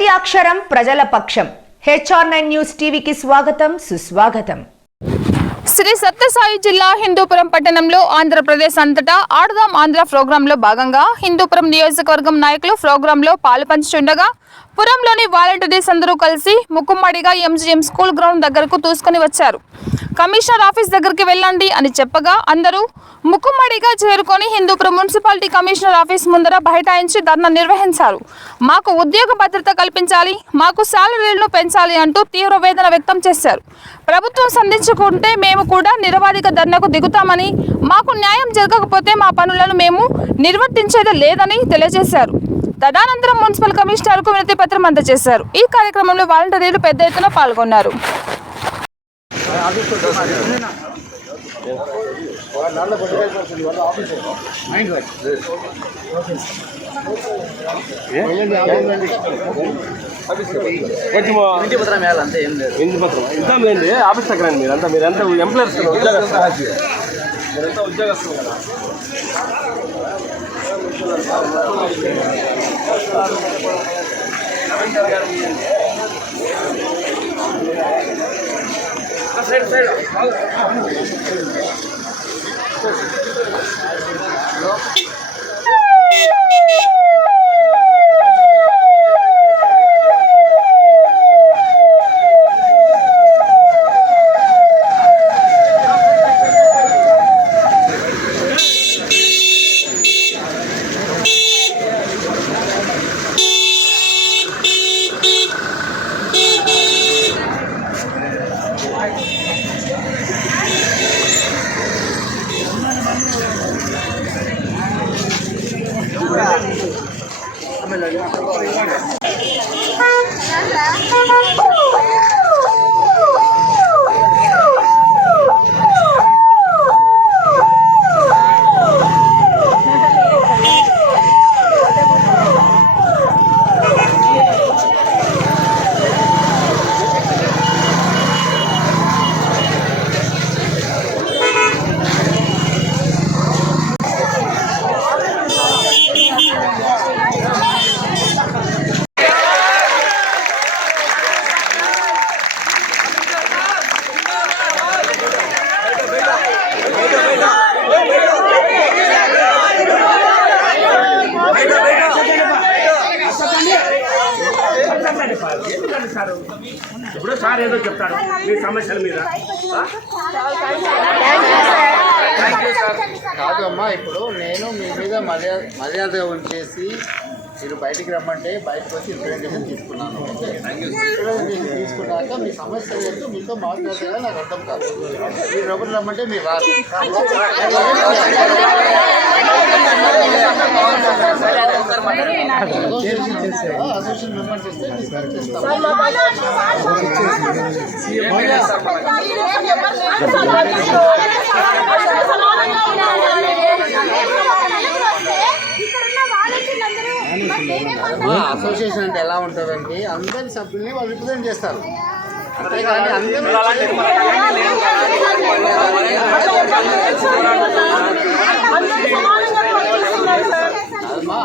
ప్రతి అక్షరం ప్రజల పక్షం. HR9 న్యూస్ టీవీకి స్వాగతం, సుస్వాగతం. శ్రీ సత్యసాయి జిల్లా హిందూపురం పట్టణంలో ఆంధ్రప్రదేశ్ అంతటా ఆడదాం ఆంధ్ర ప్రోగ్రాంలో భాగంగా హిందూపురం నియోజకవర్గం నాయకులు ప్రోగ్రాంలో పాలుపంచుచుండగా పురంలోని వాలంటీర్స్ అందరూ కలిసి ముక్కుమ్మడిగా MGM స్కూల్ గ్రౌండ్ దగ్గరకు తూసుకొని వచ్చారు. కమిషనర్ ఆఫీస్ దగ్గరికి వెళ్ళండి అని చెప్పగా అందరూ ముక్కుమ్మడిగా చేరుకొని హిందూపురం మున్సిపాలిటీ కమిషనర్ ఆఫీస్ ముందర బైఠాయించి ధర్నా నిర్వహించారు. మాకు ఉద్యోగ భద్రత కల్పించాలి, మాకు శాలరీలను పెంచాలి అంటూ తీవ్ర వేదన వ్యక్తం చేశారు. ప్రభుత్వం సంధించుకుంటే మేము కూడా నిరవధిక ధర్నాకు దిగుతామని, మాకు న్యాయం జరగకపోతే మా పనులను మేము నిర్వర్తించేది లేదని తెలియజేశారు. తదనంతరం మున్సిపల్ కమిషనర్కు వినతి పత్రం అందజేశారు. ఈ కార్యక్రమంలో వాలంటీర్లు పెద్ద ఎత్తున పాల్గొన్నారు. ఆఫీస్ దగ్గర మీరంతా ఎంప్లాయర్స్ ఉద్యోగస్తులు కదా. ఇప్పుడు సార్ ఏదో చెప్తారు మీ సమస్యల మీద. కాదు అమ్మా, ఇప్పుడు నేను మీ మీద మర్యాద ఉంచేసి మీరు బయటికి రమ్మంటే బయటకు వచ్చి రిప్రజెంటేషన్ తీసుకున్నాను. రిప్రజెంటేషన్ తీసుకున్నాక మీ సమస్య ఏంటో మీతో మాట్లాడేదా నాకు అర్థం కాదు. మీరు ఎవరు రమ్మంటే మీరు రాదు. అసోసియేషన్ మెంబర్స్ ఇస్తే అసోసియేషన్ అంటే ఎలా ఉంటుందండి, అందరి సభ్యుల్ని వాళ్ళు రిప్రజెంట్ చేస్తారు. అంతేగాని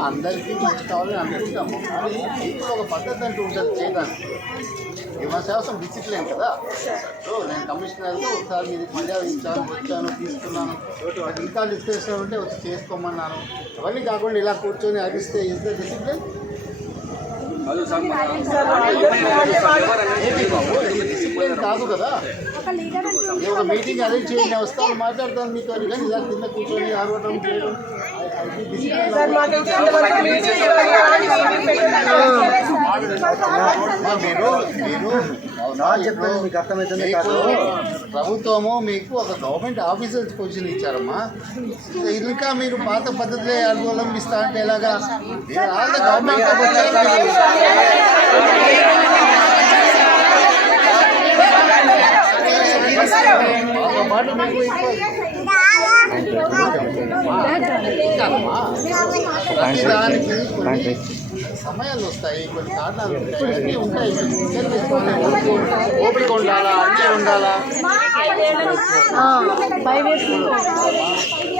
అందరికీ మంచి కావాలని అనుకుంటాము. ఇప్పుడు ఒక పద్ధతి అంటూ ఉంటుంది చేయడానికి. మన శాస్త్రం డిసిప్లిన్ కదా. సో నేను కమిషనర్తో ఒకసారి మీరు మర్యాద ఇచ్చాను, వచ్చాను, తీసుకున్నాను, ఇంకా డిస్కషన్ ఉంటే వచ్చి చేసుకోమన్నాను. అవన్నీ కాకుండా ఇలా కూర్చొని అరిస్తే ఇస్ ద డిసిప్లిన్? డిసిప్లిన్ కాదు కదా. ఒక మీటింగ్ అరేంజ్ చేయండి, వస్తాను మాట్లాడతాను మీతో, కానీ ఇలా కింద కూర్చొని ఆడవటం చేయడం ప్రభుత్వము మీకు ఒక గవర్నమెంట్ ఆఫీసర్ పొజిషన్ ఇచ్చారమ్మా. ఇంకా మీరు పాత పద్ధతులే అవలంబిస్తా అంటే ఎలాగా? గవర్నమెంట్ మాట మీకు దానికి సమయాలు వస్తాయి, కొన్ని కారణాలు ఉంటాయి, అన్నీ ఉంటాయి. ఓపిక ఉండాలా, అన్నీ ఉండాలా.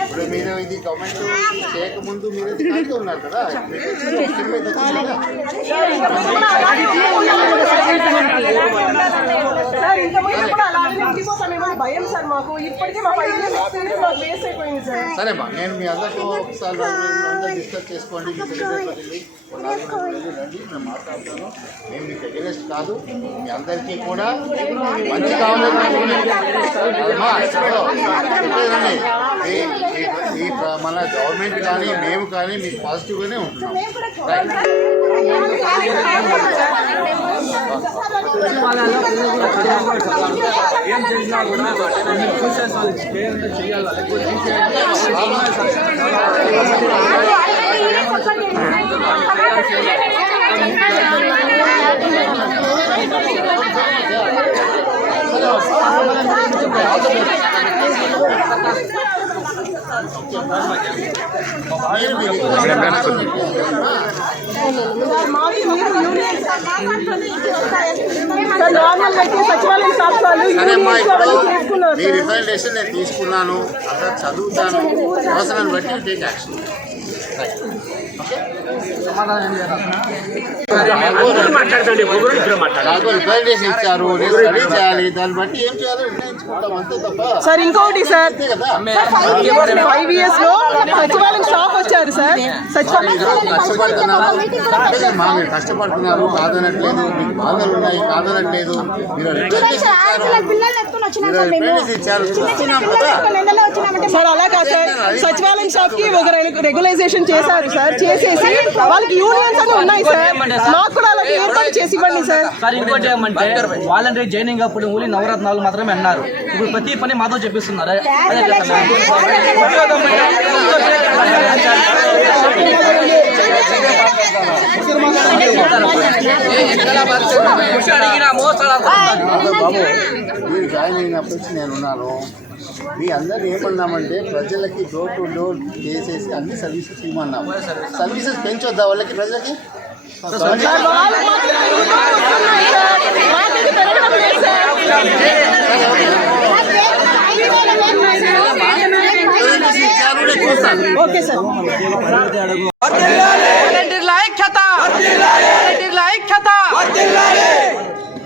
ఇప్పుడు మీరు ఇది గవర్నమెంట్ చేయకముందు మీరు ఉన్నారు కదా, సార్ ఇంతకుముందు కూడా అలాగే వెళ్ళిపోతామేమో భయం సార్ మాకు. ఇప్పటికే మా 5 years experience మాకు వేస్ట్ అయిపోయింది సార్. సరేమ్మా, నేను మీ అందరితో ఒకసారి డిస్కస్ చేసుకోండి. మీ సెక్రటరీ రండి, మేము మాట్లాడతాను. మేము మీకు అగెనెస్ట్ కాదు, మీ అందరికీ కూడా మంచి కావాలని మన గవర్నమెంట్ కానీ మేము కానీ మీకు పాజిటివ్గానే ఉంటున్నాం. ఏం చేసినా కూడా చేయాలి. మీ రిప్రజెంటేషన్ నేను తీసుకున్నాను, అక్కడ చదువుతాను, అవసరాన్ని బట్టి టేక్ యాక్షన్. నాకు రిప్రజెంటేషన్ ఇచ్చారు, నేను స్టడీ చేయాలి, దాన్ని బట్టి ఏం చేయాలో నిర్ణయించుకుంటాం అంతే తప్ప. సార్ ఇంకోటి సార్, 5 years లో సచివాలయం స్టాఫ్ వచ్చారు సార్. మీరు కష్టపడుతున్నారు, కాదనట్లేదు, మీకు బాధలు ఉన్నాయి, కాదనట్లేదు. మీరు రిప్రజెంటేషన్ ఇచ్చారు, చూస్తున్నాం కదా సార్. అలా కాదు సార్, సచివాలయం స్టాఫ్ కి ఒక రెగ్యులైజేషన్ చేశారు సార్. చేసేసి వాళ్ళకి యూనియన్స్ అని ఉన్నాయి సార్, మాకు కూడా అలాగే ఏర్పాటు చేసి ఇవ్వండి సార్. సార్ ఇంకోటి ఏమంటే వాలంటరీ జాయినింగ్ అప్పుడు ఓన్లీ నవరత్నాలు మాత్రమే అన్నారు. ఇప్పుడు ప్రతి పని మాతో చెప్పిస్తున్నారు. బాబు, మీరు జాయిన్ అయినప్పటి నుంచి నేనున్నాను. మీ అందరినీ ఏమన్నామంటే ప్రజలకి డోర్ టు డోర్ చేసేసి అన్ని సర్వీసెస్ ఇవ్వమన్నాము. సర్వీసెస్ పెంచొద్దా వాళ్ళకి, ప్రజలకి? Okay sir.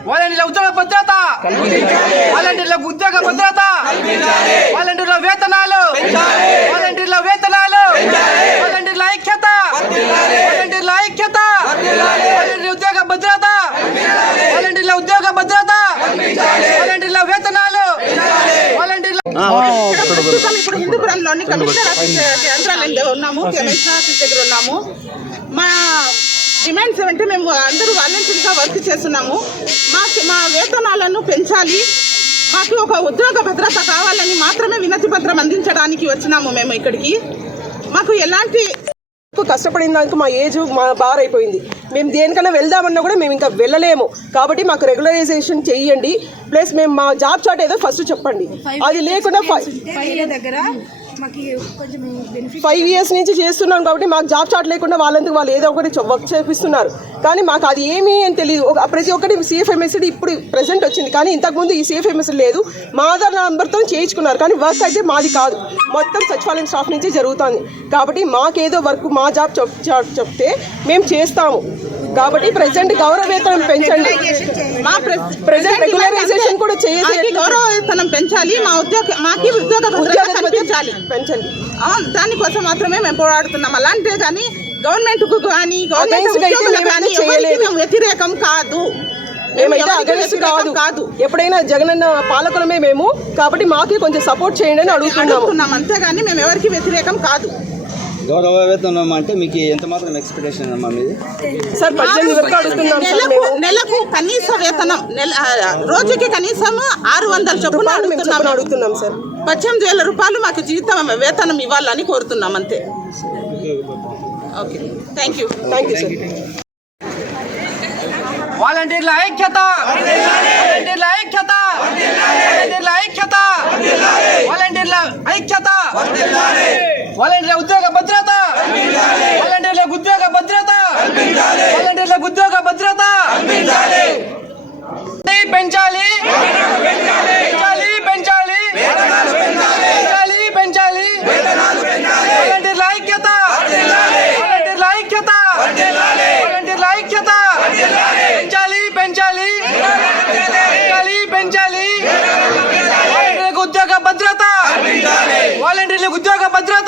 వాలంటీర్ల ఉద్యోగ భద్రత, వాలంటీర్ల ఉద్యోగ భద్రత, వాలంటీర్ల వేతనాలు, వాలంటీర్ల వేతనాలు, వాలంటీర్ల ఐక్యత, వాలంటీర్ల ఐక్యత, వాలంటీర్ల ఉద్యోగ భద్రత, వాలంటీర్ల ఉద్యోగ భద్రత, వాలంటీర్ల వేతనాలు, వాలంటీర్ల. ఇప్పుడు హిందూపురంలోని కమిషనర్ కేంద్రాలలో ఉన్నాము, కమిషనర్ ఆఫీస్ దగ్గర ఉన్నాము. మా డిమాండ్స్ ఏమంటే మేము అందరూ వాలంటీర్గా వర్క్ చేస్తున్నాము. మా వేతనాలను పెంచాలి, మాకు ఒక ఉద్యోగ భద్రత కావాలని మాత్రమే వినతి పత్రం అందించడానికి వచ్చినాము మేము ఇక్కడికి. మాకు ఎలాంటి కష్టపడిన దానికి మా ఏజ్ మా బార్ అయిపోయింది. మేము దేనికైనా వెళ్దామన్నా కూడా మేము ఇంకా వెళ్ళలేము. కాబట్టి మాకు రెగ్యులరైజేషన్ చెయ్యండి. ప్లస్ మేము మా జాబ్ చార్ట్ ఏదో ఫస్ట్ చెప్పండి. అది లేకుండా 5 years నుంచి చేస్తున్నాం కాబట్టి మాకు జాబ్ చార్ట్ లేకుండా వాళ్ళందుకు వాళ్ళు ఏదో ఒకటి వర్క్ చేపిస్తున్నారు. కానీ మాకు అది ఏమీ అని తెలియదు. ప్రతి ఒక్కటి CFMSD ఇప్పుడు ప్రెసెంట్ వచ్చింది, కానీ ఇంతకుముందు ఈ CFMSD లేదు. మా ఆధార్ నెంబర్తో చేయించుకున్నారు, కానీ వర్క్ అయితే మాది కాదు, మొత్తం సచివాలయం స్టాఫ్ నుంచి జరుగుతుంది. కాబట్టి మాకేదో వర్క్ మా జాబ్ చెప్తే మేము చేస్తాము. కాబట్టి ప్రెసెంట్ గౌరవ వేతనం పెంచండి, మా ప్రెసెంట్ రెగ్యులరైజేషన్ కూడా చేసి గౌరవ వేతనం పెంచాలి, మాకి ఉద్యోగ పెంచాలి పెంచండి. దానికోసం మాత్రమే మేము పోరాడుతున్నాం. అలాంటిదే కానీ గవర్నమెంట్ కు కానీ మేము వ్యతిరేకం కాదు, మేమైతే అగెన్స్ట్ కాదు. ఎప్పుడైనా జగనన్న పాలకులమే మేము, కాబట్టి మాకే కొంచెం సపోర్ట్ చేయండి అని అడుగుతున్నాం, అంతేగాని మేము ఎవరికి వ్యతిరేకం కాదు. గౌరవ వేతనం అంటే మీకు ఎంత మాత్రం ఎక్స్పెక్టేషన్ అమ్మా మీది? సార్ నెలకు కనీస వేతనం రోజుకి కనీసం 600 చొప్పున అడుగుతున్నాం సార్. 18,000 రూపాయలు మాకు జీతం వేతనం ఇవ్వాలని కోరుతున్నాం అంతే. Okay, thank you sir. వాలంటీర్ల ఐక్యత, వాలంటీర్ల ఐక్యత, వాలంటీర్ల ఐక్యత, వాలంటీర్ల ఐక్యత, వాలంటీర్ల ఉద్యోగ భద్రత, వాలంటీర్ల ఉద్యోగ భద్రత, వాలంటీర్ల ఉద్యోగ భద్రత పెంచాలి, పెంచాలి, పెంచాలి, పెంచాలి, పెంచాలి. వాలంటీర్ల ఐక్యత, వాలంటీర్ల ఐక్యత, వాలంటీర్ల ఐక్యత, ఉద్యోగ భద్రత